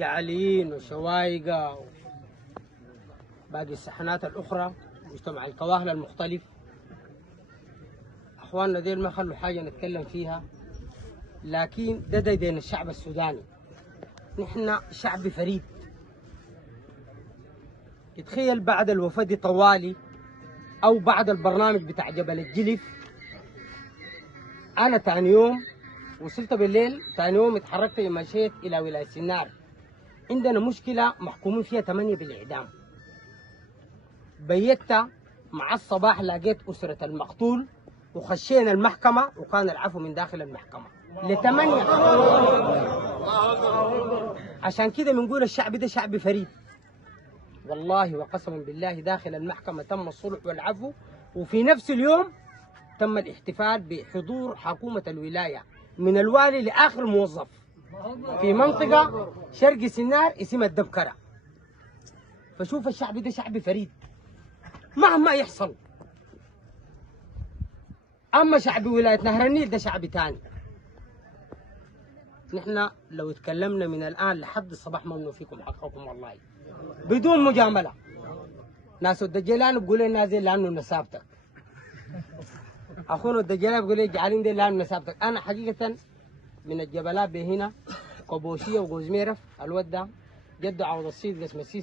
جعلين وشوايقة باقي السحنات الأخرى، مجتمع الكواهل المختلف. أخواننا ديل ما خلوا حاجة نتكلم فيها، لكن ده دين الشعب السوداني. نحن شعب فريد. تخيل بعد الوفاة طوالي أو بعد البرنامج بتاع جبل الجلف، أنا تاني يوم وصلت بالليل، تاني يوم اتحركت مشيت إلى ولاية سنار. عندنا مشكلة محكومين فيها 8 بالإعدام. بيت مع الصباح لقيت أسرة المقتول وخشينا المحكمة، وكان العفو من داخل المحكمة ل8. عشان كده بنقول الشعب ده شعب فريد. والله وقسما بالله داخل المحكمة تم الصلح والعفو، وفي نفس اليوم تم الاحتفال بحضور حكومة الولاية من الوالي لآخر موظف في منطقة شرق سنار اسمها الدبكرة. فشوف الشعب ده شعب فريد مهما يحصل. أما شعب ولاية نهر النيل ده شعب تاني. نحن لو اتكلمنا من الآن لحد الصباح ما نوفيكم حقكم والله بدون مجاملة. ناس الدجالان بيقولوا لنا زي لأنه نسابتك، أخونا الدجالان بيقولوا لي جعلين دي لأنه نسابتك. أنا حقيقة من الجبلات بهنا قبوشية وجوزميرف الود ده جد عوض السيد قسم السيس